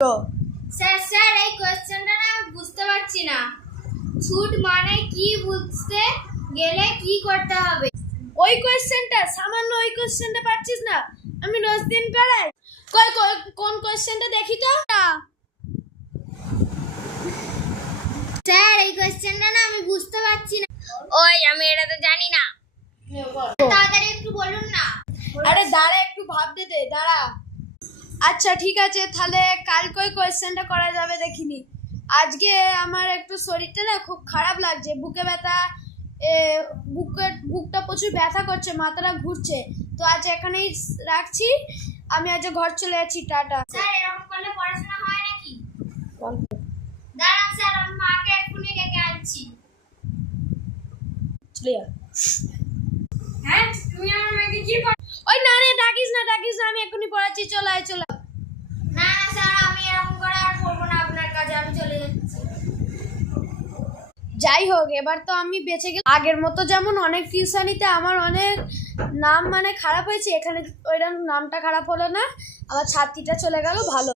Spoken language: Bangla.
স্যার স্যার এই কোশ্চেনটা না আমি বুঝতে পারছি না। ছুট মানে কি বুঝতে গেলে কি করতে হবে? ওই কোশ্চেনটা সামান্য ওই কোশ্চেনটা পাচ্ছিস না? আমি রোজ দিন করাই। কই কোন কোশ্চেনটা দেখি তো। স্যার এই কোশ্চেনটা না আমি বুঝতে পারছি না। ওই আমি এটা তো জানি না। তাড়াতাড়ি একটু বলুন না। আরে দাঁড়া, একটু ভাবতে দে, দাঁড়া। আচ্ছা ঠিক আছে, তাহলে কালকে ওই কোয়েশ্চেনটা করা যাবে দেখিনি। আজকে আমার একটু শরীরটা না খুব খারাপ লাগছে, বুকে ব্যথা, বুকটা প্রচুর ব্যথা করছে, মাথাটা ঘুরছে। তো আজ এখানেই রাখছি, আমি আজ ঘর চলে যাচ্ছি, টাটা। স্যার এরকম করলে পড়াশোনা হয় নাকি? দাঁড়ান স্যার, আমি মাকে এক্ষুনি ডেকে আনছি। চলে যা। হ্যাঁ তুমি আমার মাকে কি ওই না রে, ডাকিস না, আমি এক্ষুনি পড়াচ্ছি, চলে আয়। না না স্যার, আমি এরকম করে আর পড়বো না আপনার কাছে, আমি চলে যাচ্ছি। যাই হোক, এবার তো আমি বেঁচে গেলাম। আগের মতো যেমন অনেক টিউশনিতে আমার অনেক নাম মানে খারাপ হয়েছে, এখানে ওইরকম নামটা খারাপ হলো না, আমার ছাত্রীটা চলে গেল, ভালো।